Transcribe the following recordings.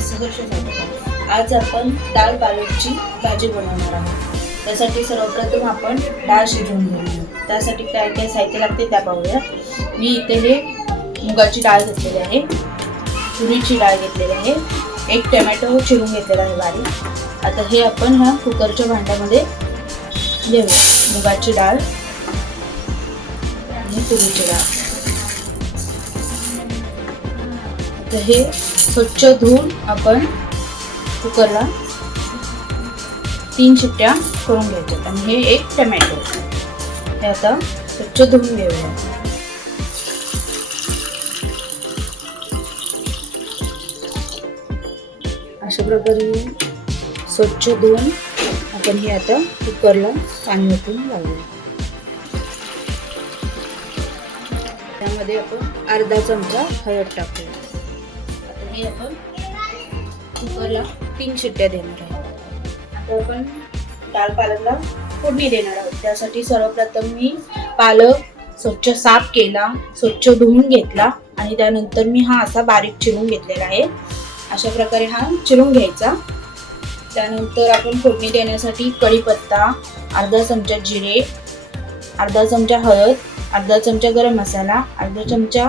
सहर्ष स्वागत आज आपण डाळ पालकची भाजी बनवणार आहोत. त्यासाठी सर्वप्रथम आपण डाळ शिजवून घेऊया. त्यासाठी काय काय साहित्य लागते त्या पाहूया. मी इथे हे मुगाची डाळ घेतलेली आहे. तुरीची डाळ घेतलेली आहे. एक टोमॅटो चिरून घेतलेला आहे बारीक. आता हे आपण ह्या कुकरच्या भांड्यामध्ये घेऊया. मुगाची डाळ आणि तुरीची डाळ. तर हे स्वच्छ धुवून आपण कुकरला तीन शिट्ट्या करून घ्यायच्यात आणि हे एक टमॅटो. हे आता स्वच्छ धुवून घेऊया. अशा प्रकारे स्वच्छ धुवून आपण हे आता कुकरला पाणी ओतून लावूया. त्यामध्ये आपण अर्धा चमचा हळद टाकूया. आता आपण कुकरला तीन शिट्ट्या देणार आहे. आता आपण डाळ पालकला फोडणी देणार आहोत. त्यासाठी सर्वप्रथम मी पालक स्वच्छ साफ केला स्वच्छ धुवून घेतला आणि त्यानंतर मी हा असा बारीक चिरून घेतलेला आहे. अशा प्रकारे हा चिरून घ्यायचा. त्यानंतर आपण फोडणी देण्यासाठी कढीपत्ता अर्धा चमचा जिरे अर्धा चमचा हळद अर्धा चमचा गरम मसाला अर्धा चमचा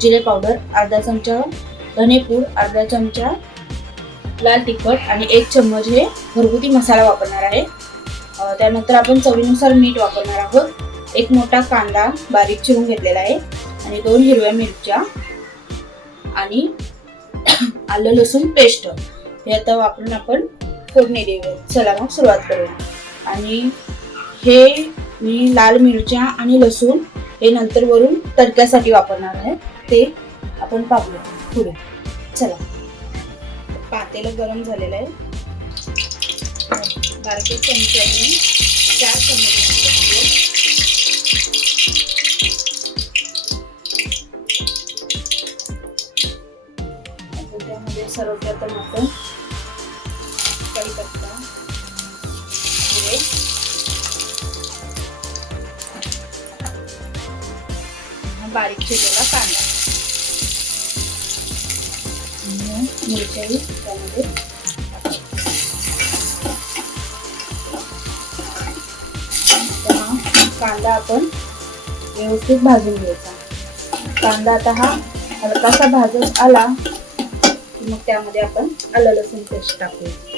जिरे पावडर अर्धा चमचा धनेपूड अर्धा चमचा लाल तिखट आणि एक चम्मच हे घरगुती मसाला वापरणार आहे. त्यानंतर आपण चवीनुसार मीठ वापरणार आहोत. एक मोठा कांदा बारीक चिरून घेतलेला आहे आणि दोन हिरव्या मिरच्या आणि आलं लसूण पेस्ट. हे आता वापरून आपण फोडणी देऊ चला मग सुरुवात करूया. आणि हे मी लाल मिरच्या आणि लसूण हे नंतर वरून तडक्यासाठी वापरणार आहे. ते आपण पाहूया. पुढे चला. पातेलं गरम झालेलं आहे. बारके चमच्याने चार चमचे घातले. सर्वप्रथम आपण कढीपत्ता जिरे बारीक चिरलेला कांदा. मिरच्याही त्यामध्ये. हा कांदा आपण व्यवस्थित भाजून घ्यायचा. कांदा आता हा हलकासा भाजून आला की मग त्यामध्ये आपण आलं लसूण पेस्ट टाकूया.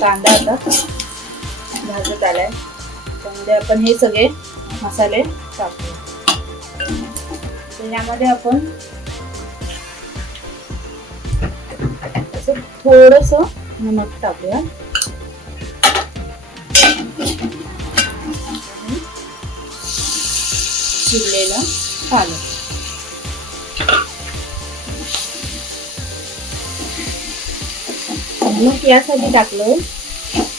कांदा आता भाजत आलाय. त्यामध्ये आपण हे सगळे मसाले टाकू यामध्ये आपण थोडस नमक टाकूया. चिरलेला पालक मग यासाठी टाकलं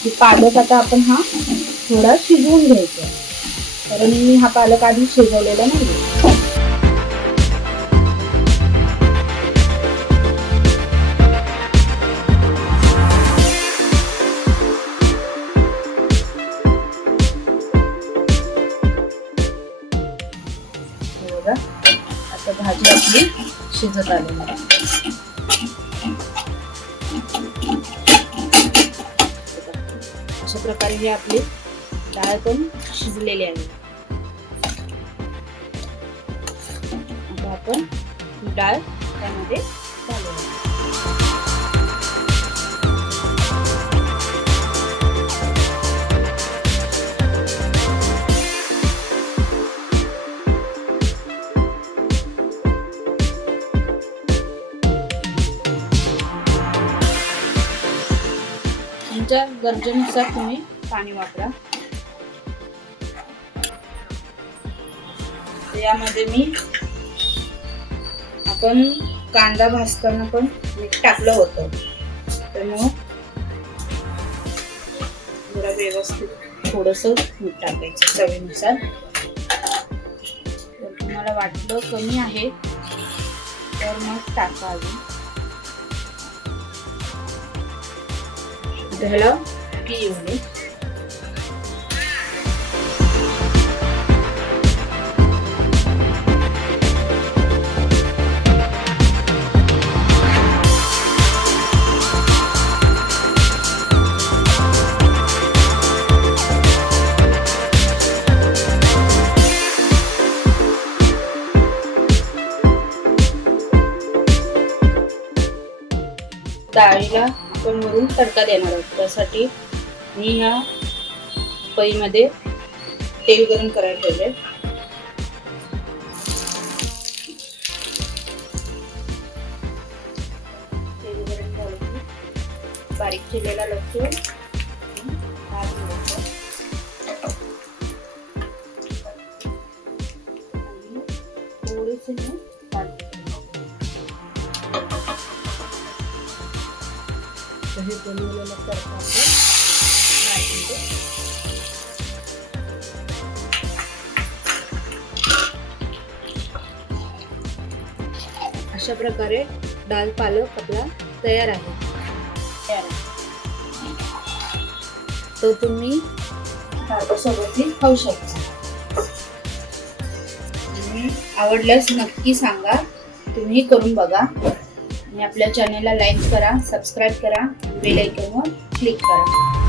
की पालक आता आपण हा थोडा शिजवून घ्यायचा. कारण मी हा पालक आधी शिजवलेला नाही शिजत आलेली अशा प्रकारे हे आपले डाळ पण शिजलेली आहे. आता आपण डाळ त्यामध्ये घालूया. तुमच्या गरजेनुसार तुम्ही पाणी वापरा. यामध्ये मी आपण कांदा भाजताना पण मीठ टाकलं होतं. तर मग व्यवस्थित थोडंसं मीठ टाकायचं चवीनुसार. जर तुम्हाला वाटलं कमी आहे तर मग टाका अजून. आता ह्याला की तडका देणार आहोत. त्यासाठी मी ह्या पईमध्ये तेल गरम करायला ठेवले तेल गरम झालं की बारीक केलेला लसूण आणि तर हे बनवलेलं आपण अशा प्रकारे दाल पालक आपला तयार आहे. तो तुम्ही खाऊ शकता. आणि आवडल्यास नक्की सांगा. तुम्ही करून बघा. आणि आपल्या चॅनेलला लाईक करा सबस्क्राईब करा बेल आयकॉनवर क्लिक करा.